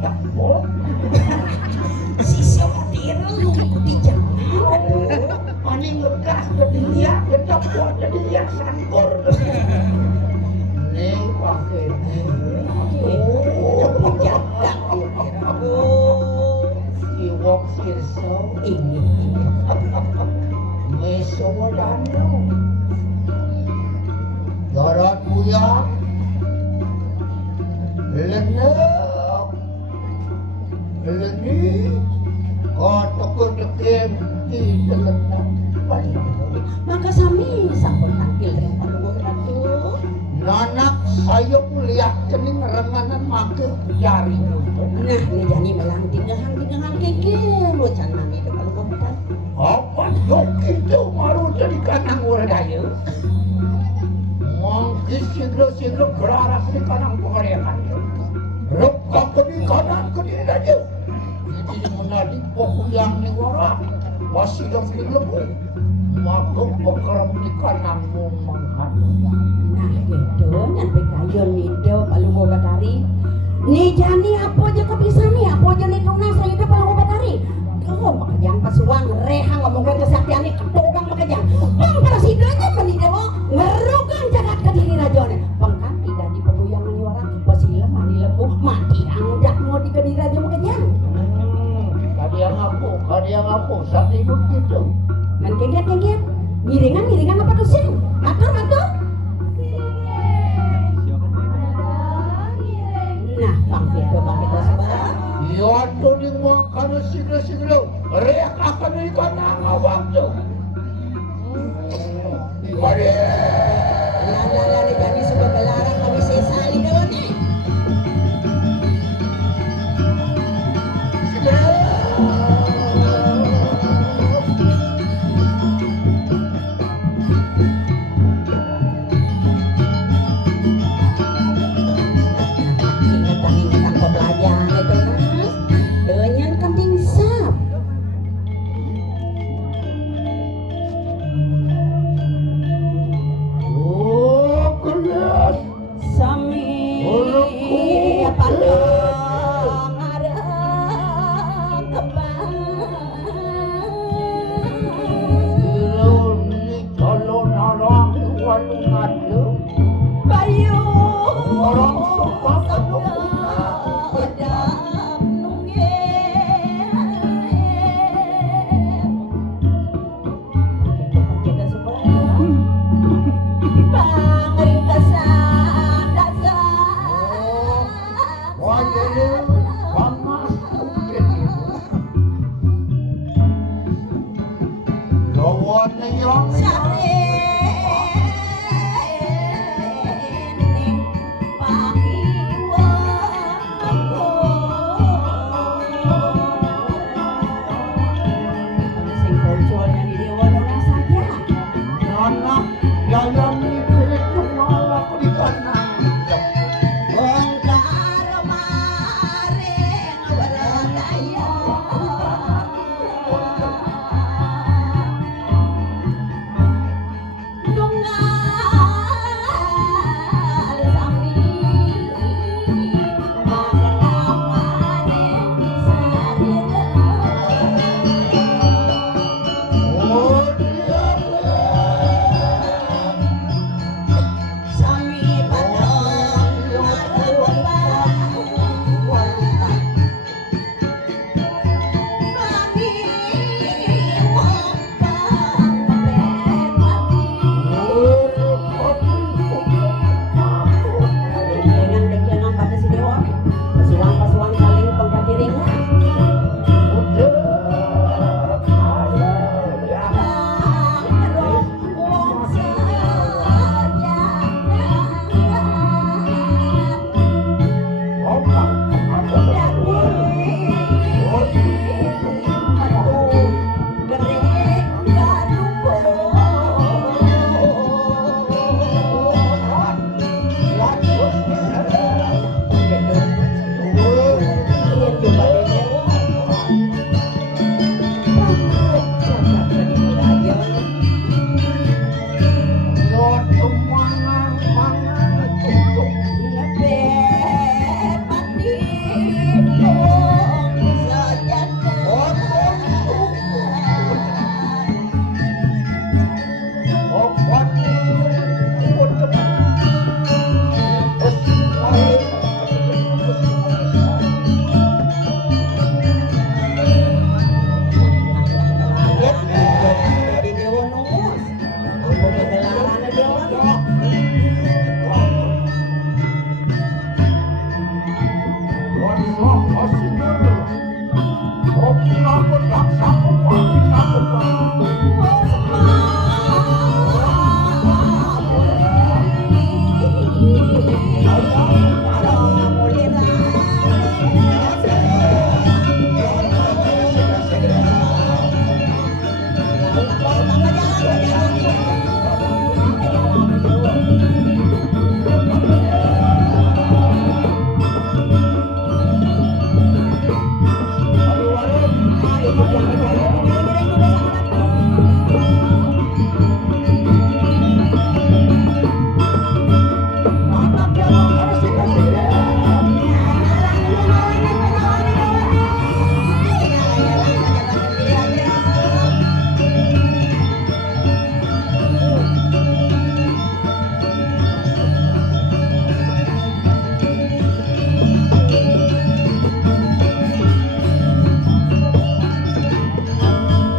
takut. Sisya modern lu ikuti zaman. Ani ngegas jadi dia, gedok jadi dia sangkor. Nih pakai. Oh, jaga iwok sirso ini. Meso modano. Darat buya. Lenek. Leni. Toko dekem di telenak. Maka sami sampun tampil ring panuwun ratu. Nanak sayok lihat cening renganan make jari. Nah, ini jani melang dingehan keke lo can mami ke kalau komentar. Apa yok itu maru jadi kanang wardaya. Mangkis siglo gerarak di kanang pengarekan. Rekap di kanan ke diri aja. Jadi menadi pokok yang ni warak. Masih dah lebu. Maka pekerem di kanang menghadu. Nah, gitu nyampe kayon nih dewa palu mau batari. Nih jani apa aja kebiasaan nih, apa aja nih tuna saya itu palu mau batari. Oh, makajang pasuang rehang ngomongkan kesaktian nih kedogang makajang. Bang presidennya meni dewa ngerukan jagat ke diri rajone. Bang kan tidak di pegoyangan nih orang wasila mani lembu mati angdak mau di kediri raja makajang. Kadi yang apa, saat hidup gitu. Ngan kenggiat. Ngiringan apa tuh sih? Matur. Nah, bang itu sebab. Iya tuh di makan siglo. Reak akan di kanang waktu. Mari. Lala jadi sudah belarang kami sisa itu nih. Tuan Sang masih dulu. Kopi lapor laksa